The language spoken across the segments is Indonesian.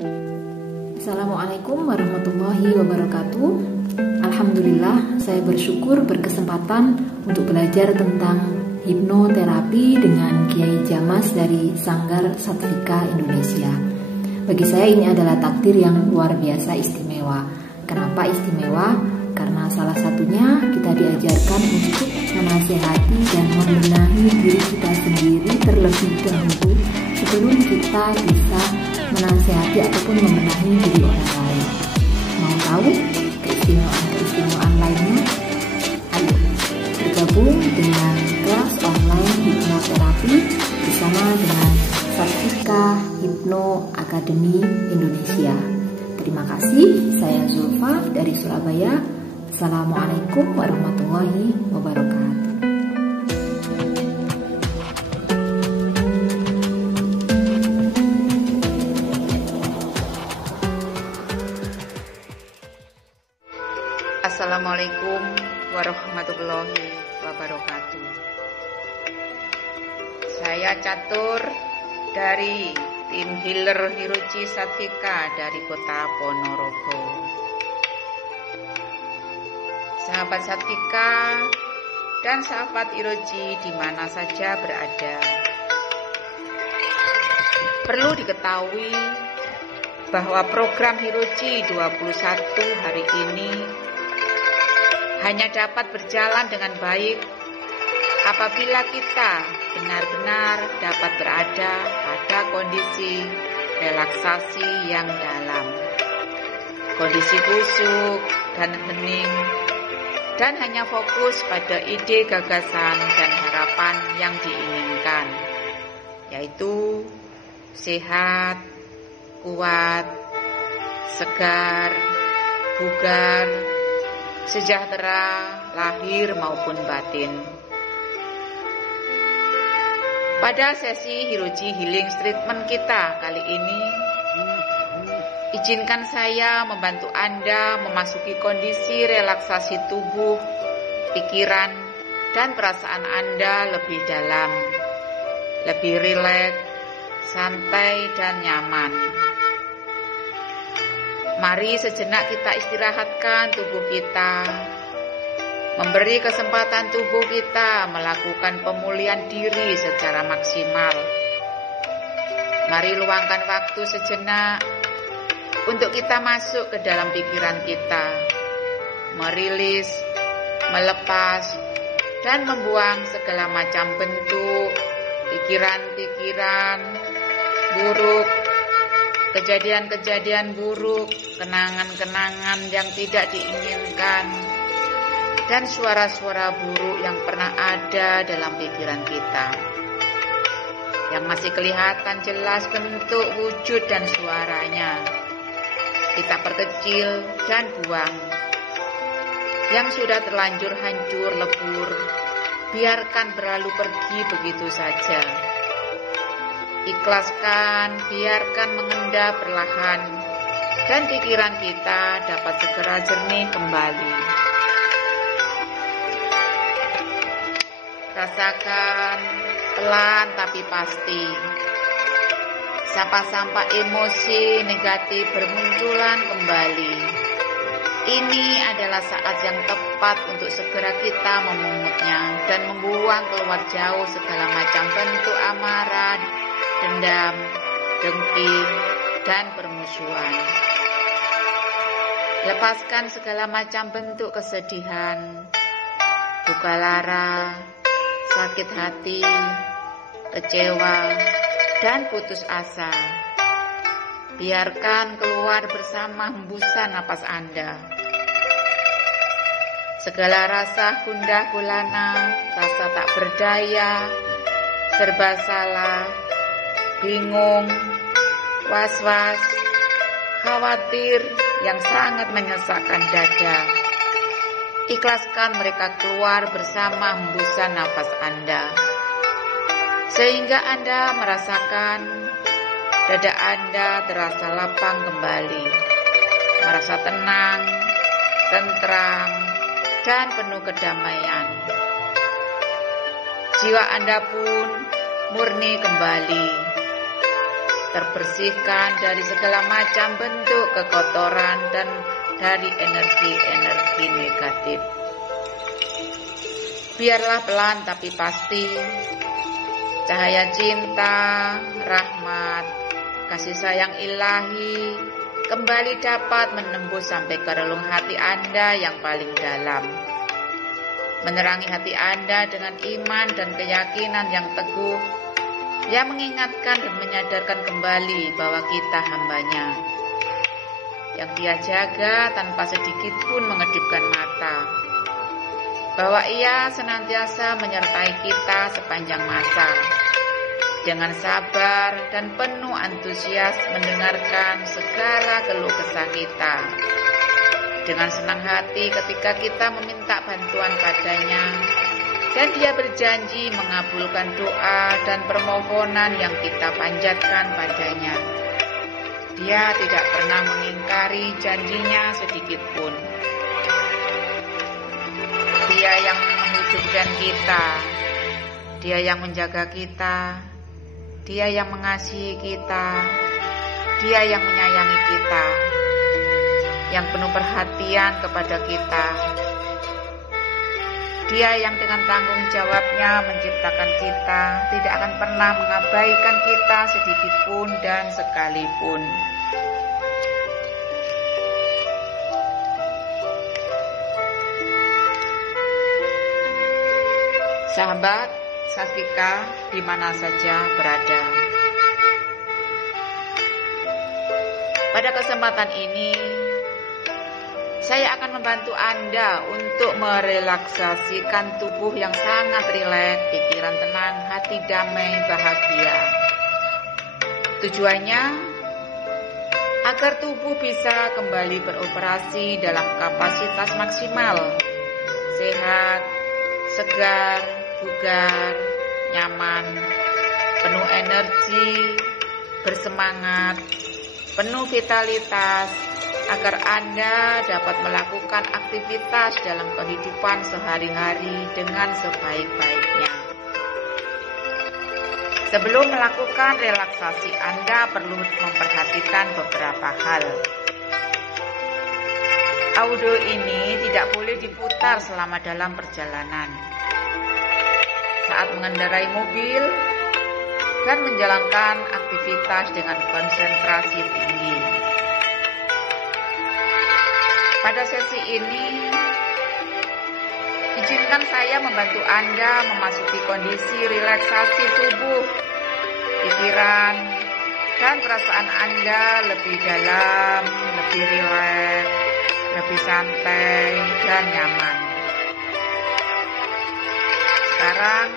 Assalamualaikum warahmatullahi wabarakatuh. Alhamdulillah, saya bersyukur berkesempatan untuk belajar tentang hipnoterapi dengan Kiai Jamas dari Sanggar Satvika Indonesia. Bagi saya ini adalah takdir yang luar biasa istimewa. Kenapa istimewa? Karena salah satunya kita diajarkan untuk menasehati dan membenahi diri kita sendiri terlebih dahulu sebelum kita bisa menasehati ataupun membenahi diri orang lain. Mau tahu keistimewaan lainnya? Ayo bergabung dengan kelas online hipnoterapi bersama dengan Satvika Hipno Academy Indonesia. Terima kasih, saya Zulfa dari Surabaya. Assalamualaikum warahmatullahi wabarakatuh. Assalamualaikum warahmatullahi wabarakatuh. Saya Catur dari tim Healer Hiroji Satvika dari Kota Ponorogo. Sahabat Satvika dan sahabat Hiroji di mana saja berada, perlu diketahui bahwa program Hiroji 21 hari ini hanya dapat berjalan dengan baik apabila kita benar-benar dapat berada pada kondisi relaksasi yang dalam, kondisi khusyuk dan hening, dan hanya fokus pada ide, gagasan, dan harapan yang diinginkan, yaitu sehat, kuat, segar, bugar, sejahtera, lahir maupun batin. Pada sesi Hiroji Healing Treatment kita kali ini, izinkan saya membantu Anda memasuki kondisi relaksasi tubuh, pikiran, dan perasaan Anda lebih dalam, lebih rileks, santai, dan nyaman. Mari sejenak kita istirahatkan tubuh kita, memberi kesempatan tubuh kita melakukan pemulihan diri secara maksimal. Mari luangkan waktu sejenak untuk kita masuk ke dalam pikiran kita, merilis, melepas, dan membuang segala macam bentuk, pikiran-pikiran buruk, kejadian-kejadian buruk, kenangan-kenangan yang tidak diinginkan, dan suara-suara buruk yang pernah ada dalam pikiran kita, yang masih kelihatan jelas bentuk, wujud, dan suaranya. Kita perkecil dan buang. Yang sudah terlanjur hancur lebur, biarkan berlalu pergi begitu saja. Ikhlaskan, biarkan mengendap perlahan, dan pikiran kita dapat segera jernih kembali. Rasakan pelan tapi pasti sampah-sampah emosi negatif bermunculan kembali. Ini adalah saat yang tepat untuk segera kita memungutnya dan membuang keluar jauh segala macam bentuk amarah, dendam, dengki, dan permusuhan. Lepaskan segala macam bentuk kesedihan, duka lara, sakit hati, kecewa, dan putus asa. Biarkan keluar bersama hembusan napas Anda. Segala rasa gundah gulana, rasa tak berdaya, serba salah, bingung, was-was, khawatir yang sangat menyesakkan dada. Ikhlaskan mereka keluar bersama hembusan nafas Anda, sehingga Anda merasakan dada Anda terasa lapang kembali, merasa tenang, tentram, dan penuh kedamaian. Jiwa Anda pun murni kembali. terbersihkan dari segala macam bentuk kekotoran dan dari energi-energi negatif. Biarlah pelan tapi pasti, cahaya cinta, rahmat, kasih sayang ilahi kembali dapat menembus sampai ke relung hati Anda yang paling dalam, menerangi hati Anda dengan iman dan keyakinan yang teguh, yang mengingatkan dan menyadarkan kembali bahwa kita hambanya, yang Dia jaga tanpa sedikit pun mengedipkan mata, bahwa Ia senantiasa menyertai kita sepanjang masa, dengan sabar dan penuh antusias mendengarkan segala keluh kesah kita, dengan senang hati ketika kita meminta bantuan padanya, dan Dia berjanji mengabulkan doa dan permohonan yang kita panjatkan padanya. Dia tidak pernah mengingkari janjinya sedikit pun. Dia yang menghidupkan kita, Dia yang menjaga kita, Dia yang mengasihi kita, Dia yang menyayangi kita, yang penuh perhatian kepada kita. Dia yang dengan tanggung jawabnya menciptakan kita, tidak akan pernah mengabaikan kita sedikit pun dan sekalipun. Sahabat Sastika, di mana saja berada, pada kesempatan ini saya akan membantu Anda untuk merelaksasikan tubuh yang sangat rileks, pikiran tenang, hati damai, bahagia. Tujuannya agar tubuh bisa kembali beroperasi dalam kapasitas maksimal, sehat, segar, bugar, nyaman, penuh energi, bersemangat, penuh vitalitas, agar Anda dapat melakukan aktivitas dalam kehidupan sehari-hari dengan sebaik-baiknya. Sebelum melakukan relaksasi, Anda perlu memperhatikan beberapa hal. Audio ini tidak boleh diputar selama dalam perjalanan, saat mengendarai mobil, dan menjalankan aktivitas dengan konsentrasi tinggi. Pada sesi ini, izinkan saya membantu Anda memasuki kondisi relaksasi tubuh, pikiran, dan perasaan Anda lebih dalam, lebih rileks, lebih santai, dan nyaman. Sekarang,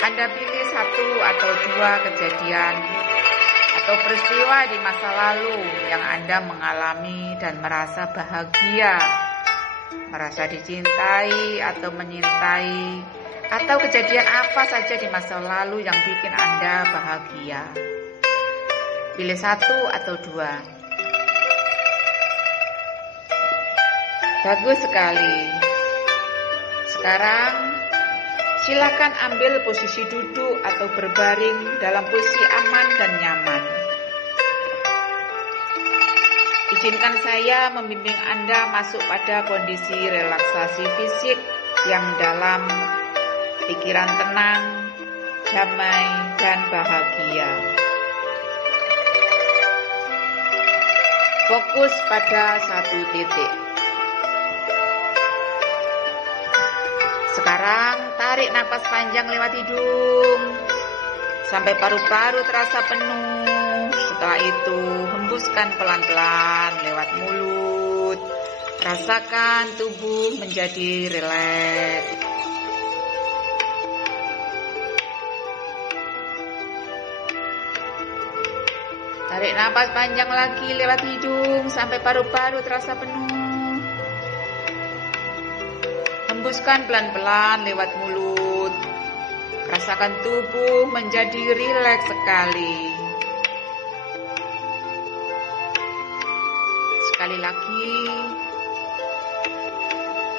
Anda pilih satu atau dua kejadian atau peristiwa di masa lalu yang Anda mengalami dan merasa bahagia, merasa dicintai atau menyintai, atau kejadian apa saja di masa lalu yang bikin Anda bahagia. Pilih satu atau dua. Bagus sekali. Sekarang silakan ambil posisi duduk atau berbaring dalam posisi aman dan nyaman. Izinkan saya membimbing Anda masuk pada kondisi relaksasi fisik yang dalam, pikiran tenang, damai, dan bahagia. Fokus pada satu titik. Sekarang tarik napas panjang lewat hidung sampai paru-paru terasa penuh. Setelah itu hembuskan pelan-pelan lewat mulut. Rasakan tubuh menjadi rileks. Tarik napas panjang lagi lewat hidung sampai paru-paru terasa penuh. Hembuskan pelan-pelan lewat mulut. Rasakan tubuh menjadi rileks sekali. Sekali lagi.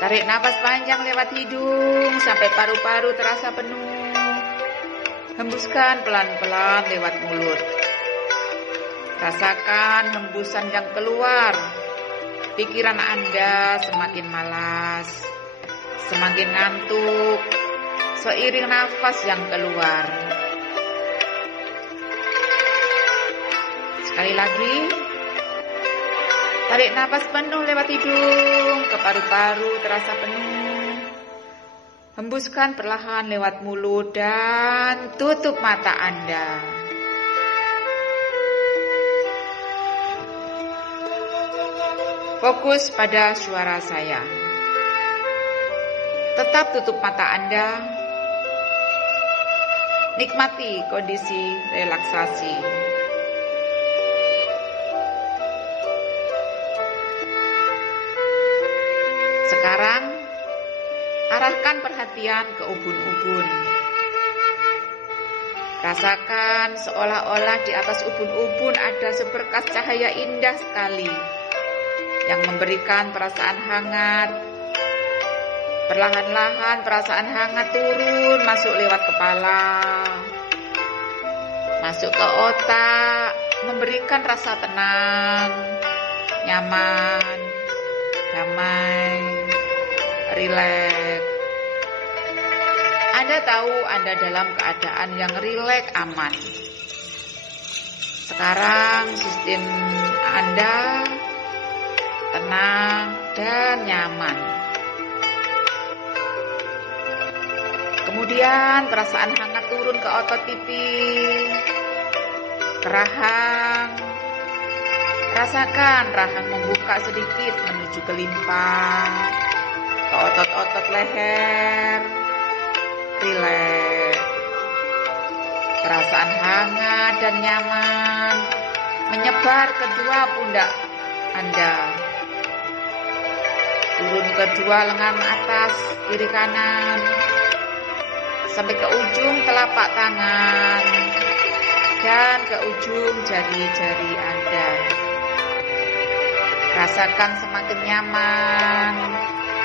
Tarik napas panjang lewat hidung sampai paru-paru terasa penuh. Hembuskan pelan-pelan lewat mulut. Rasakan hembusan yang keluar. Pikiran Anda semakin malas, semakin ngantuk, seiring nafas yang keluar. Sekali lagi, tarik nafas penuh lewat hidung, ke paru-paru terasa penuh. Hembuskan perlahan lewat mulut dan tutup mata Anda. Fokus pada suara saya. Tetap tutup mata Anda. Nikmati kondisi relaksasi. Sekarang, arahkan perhatian ke ubun-ubun. Rasakan seolah-olah di atas ubun-ubun ada seberkas cahaya indah sekali yang memberikan perasaan hangat. Perlahan-lahan perasaan hangat turun masuk lewat kepala, masuk ke otak, memberikan rasa tenang, nyaman, damai, rileks. Anda tahu Anda dalam keadaan yang rileks, aman. Sekarang sistem Anda tenang dan nyaman. Kemudian perasaan hangat turun ke otot pipi, ke rahang. Rasakan rahang membuka sedikit menuju ke limpa, ke otot-otot leher. Rileks. Perasaan hangat dan nyaman menyebar ke kedua pundak Anda. Turun kedua lengan atas, kiri kanan, sampai ke ujung telapak tangan dan ke ujung jari-jari Anda. Rasakan semakin nyaman.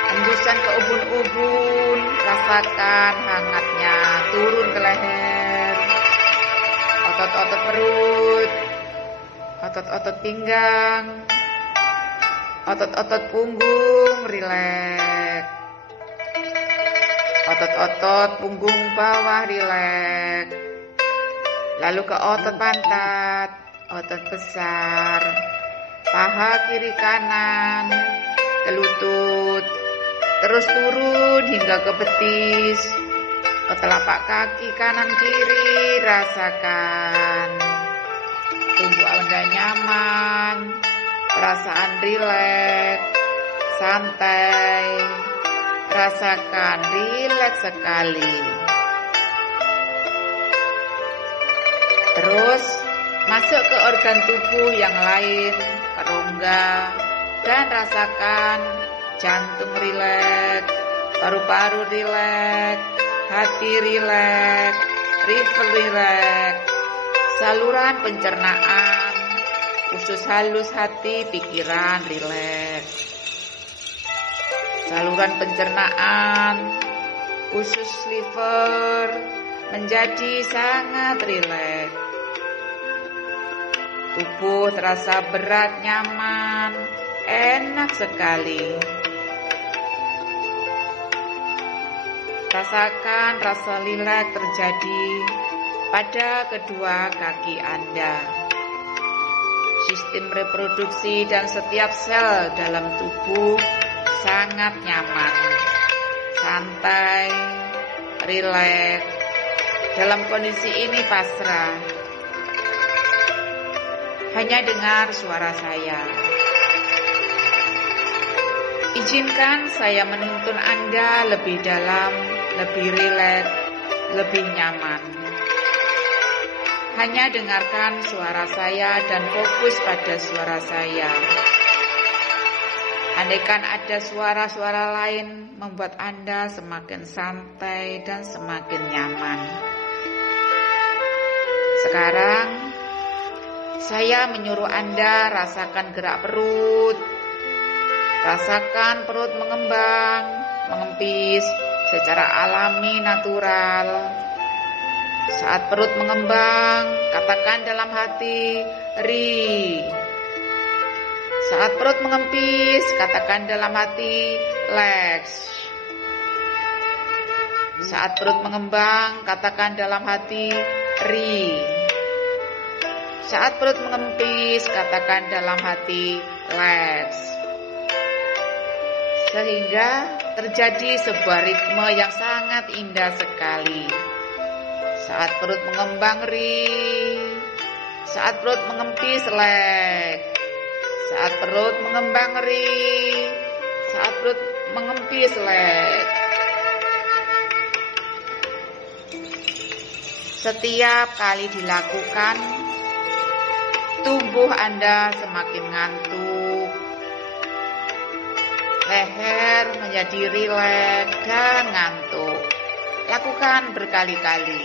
Hembusan ke ubun-ubun, rasakan hangatnya turun ke leher, otot-otot perut, otot-otot pinggang, otot-otot punggung, rileks. Otot-otot punggung bawah, rileks. Lalu ke otot pantat, otot besar, paha kiri kanan, ke lutut, terus turun hingga ke betis, ke telapak kaki kanan kiri. Rasakan tubuh Anda nyaman, perasaan rileks, santai. Rasakan rileks sekali. Terus masuk ke organ tubuh yang lain, ke rongga, dan rasakan jantung rileks, paru-paru rileks, hati rileks, liver rileks, saluran pencernaan, usus halus hati, pikiran rileks. Saluran pencernaan, usus liver menjadi sangat rileks. Tubuh terasa berat, nyaman, enak sekali. Rasakan rasa rileks terjadi pada kedua kaki Anda. Sistem reproduksi dan setiap sel dalam tubuh sangat nyaman, santai, rileks. Dalam kondisi ini pasrah. Hanya dengar suara saya. Izinkan saya menuntun Anda lebih dalam, lebih rileks, lebih nyaman. Hanya dengarkan suara saya dan fokus pada suara saya. Andaikan ada suara-suara lain membuat Anda semakin santai dan semakin nyaman. Sekarang, saya menyuruh Anda rasakan gerak perut. Rasakan perut mengembang, mengempis secara alami, natural. Saat perut mengembang, katakan dalam hati, ri. Saat perut mengempis, katakan dalam hati, lex. Saat perut mengembang, katakan dalam hati, ri. Saat perut mengempis, katakan dalam hati, lex. Sehingga terjadi sebuah ritme yang sangat indah sekali. Saat perut mengembang, ri. Saat perut mengempis, lex. Saat perut mengembang, ri. Saat perut mengempis, lex. Setiap kali dilakukan, tubuh Anda semakin ngantuk, leher menjadi rileks dan ngantuk. Lakukan berkali-kali.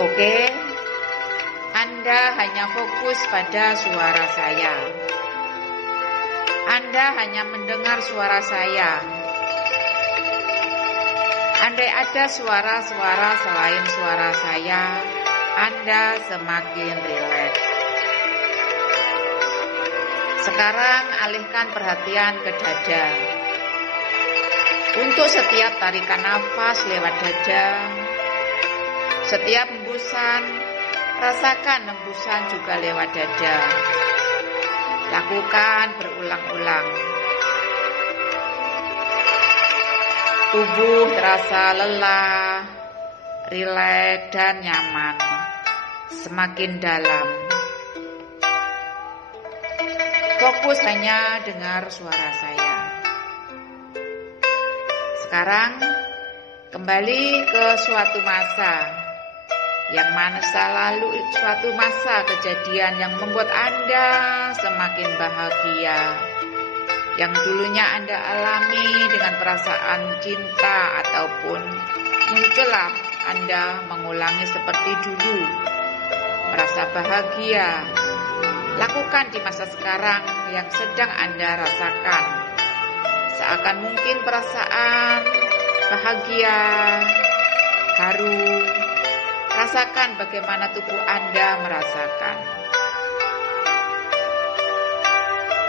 Oke, Anda hanya fokus pada suara saya. Anda hanya mendengar suara saya. Andai ada suara-suara selain suara saya, Anda semakin rileks. Sekarang alihkan perhatian ke dada. Untuk setiap tarikan nafas lewat dada, setiap hembusan, rasakan hembusan juga lewat dada. Lakukan berulang-ulang. Tubuh terasa lelah, rileks dan nyaman, semakin dalam. Fokus hanya dengar suara saya. Sekarang kembali ke suatu masa, yang masa lalu, suatu masa kejadian yang membuat Anda semakin bahagia, yang dulunya Anda alami dengan perasaan cinta, ataupun muncullah Anda mengulangi seperti dulu, merasa bahagia. Lakukan di masa sekarang yang sedang Anda rasakan. Seakan mungkin perasaan bahagia, haru. Rasakan bagaimana tubuh Anda merasakan.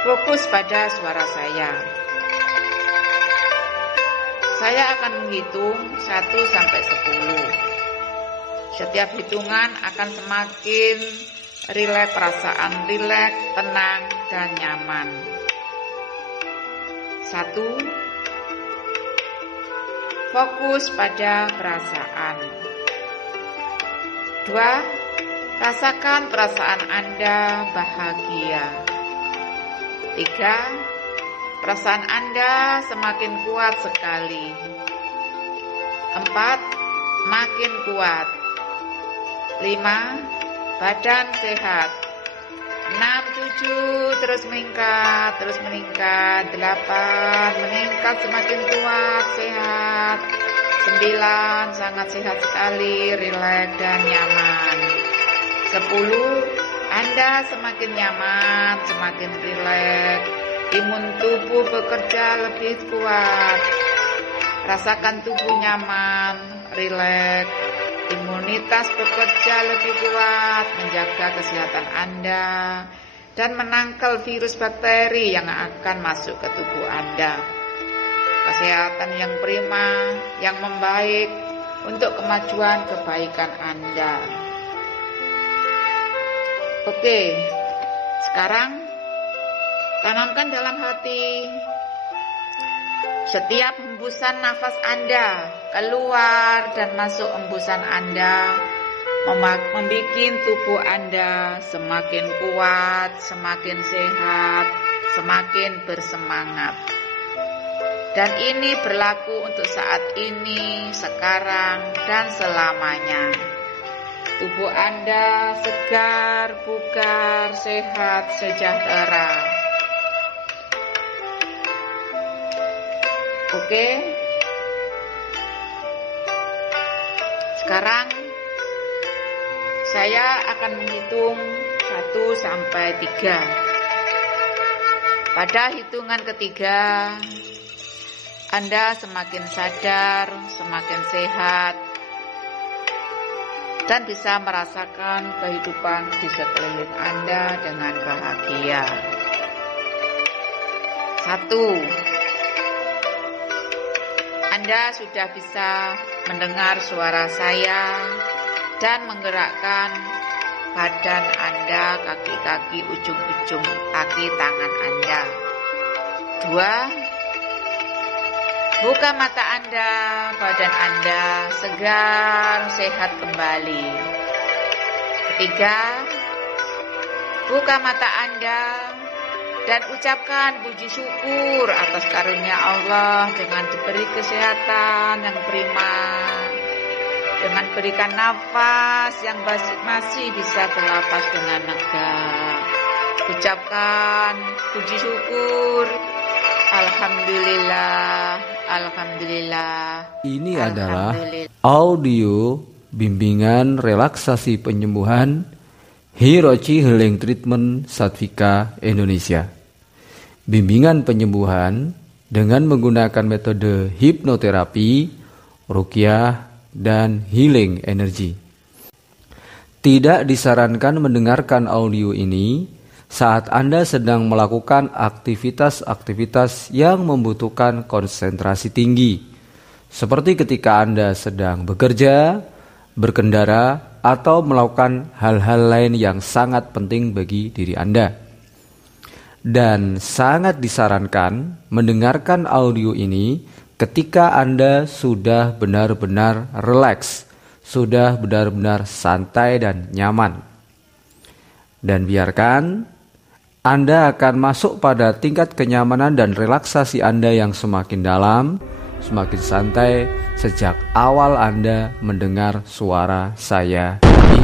Fokus pada suara saya. Saya akan menghitung 1 sampai 10. Setiap hitungan akan semakin rileks, perasaan rileks, tenang, dan nyaman. 1. Fokus pada perasaan. 2. Rasakan perasaan Anda bahagia. 3. Perasaan Anda semakin kuat sekali. 4. Makin kuat. 5. Badan sehat. 6, 7, terus meningkat, 8, meningkat semakin kuat, sehat. 9, sangat sehat sekali, rileks dan nyaman. 10, Anda semakin nyaman, semakin rileks. Imun tubuh bekerja lebih kuat. Rasakan tubuh nyaman, rileks. Imunitas bekerja lebih kuat, menjaga kesehatan Anda dan menangkal virus bakteri yang akan masuk ke tubuh Anda. Kesehatan yang prima, yang membaik untuk kemajuan kebaikan Anda. Oke, sekarang tanamkan dalam hati. Setiap hembusan nafas Anda keluar dan masuk hembusan Anda membuat tubuh Anda semakin kuat, semakin sehat, semakin bersemangat. Dan ini berlaku untuk saat ini, sekarang, dan selamanya. Tubuh Anda segar, bugar, sehat, sejahtera. Oke. Sekarang saya akan menghitung 1 sampai 3. Pada hitungan ketiga, Anda semakin sadar, semakin sehat, dan bisa merasakan kehidupan di sekeliling Anda dengan bahagia. 1. Anda sudah bisa mendengar suara saya dan menggerakkan badan Anda, kaki-kaki, ujung-ujung kaki tangan Anda. 2. Buka mata Anda, badan Anda segar, sehat kembali. 3. Buka mata Anda dan ucapkan puji syukur atas karunia Allah dengan diberi kesehatan yang prima, dengan berikan nafas yang masih bisa bernapas dengan lega. Ucapkan puji syukur. Alhamdulillah, Alhamdulillah. Ini adalah audio bimbingan relaksasi penyembuhan Hirochi Healing Treatment Satvika Indonesia. Bimbingan penyembuhan dengan menggunakan metode hipnoterapi, ruqyah, dan healing energi. Tidak disarankan mendengarkan audio ini saat Anda sedang melakukan aktivitas-aktivitas yang membutuhkan konsentrasi tinggi, seperti ketika Anda sedang bekerja, berkendara, atau melakukan hal-hal lain yang sangat penting bagi diri Anda. Dan sangat disarankan mendengarkan audio ini ketika Anda sudah benar-benar rileks, sudah benar-benar santai dan nyaman. Dan biarkan Anda akan masuk pada tingkat kenyamanan dan relaksasi Anda yang semakin dalam, semakin santai sejak awal Anda mendengar suara saya ini.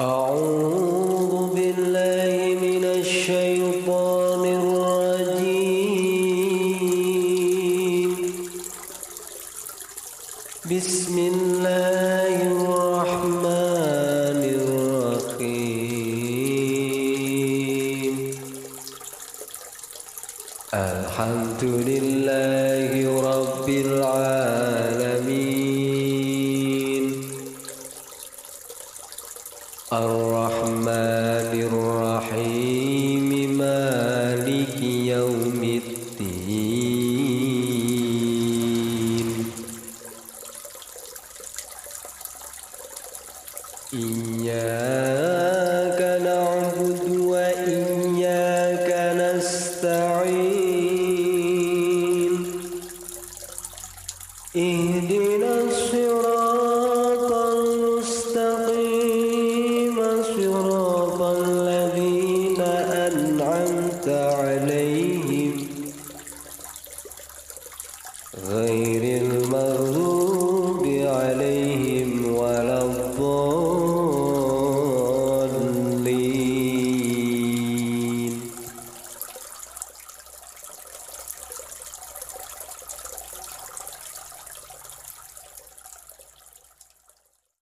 أعوذ بالله من الشيطان الرجيم. بسم الله الرحمن الرحيم. الحمد لله رب العالمين. الرحمن الرحيم مالك يوم الدين. إياك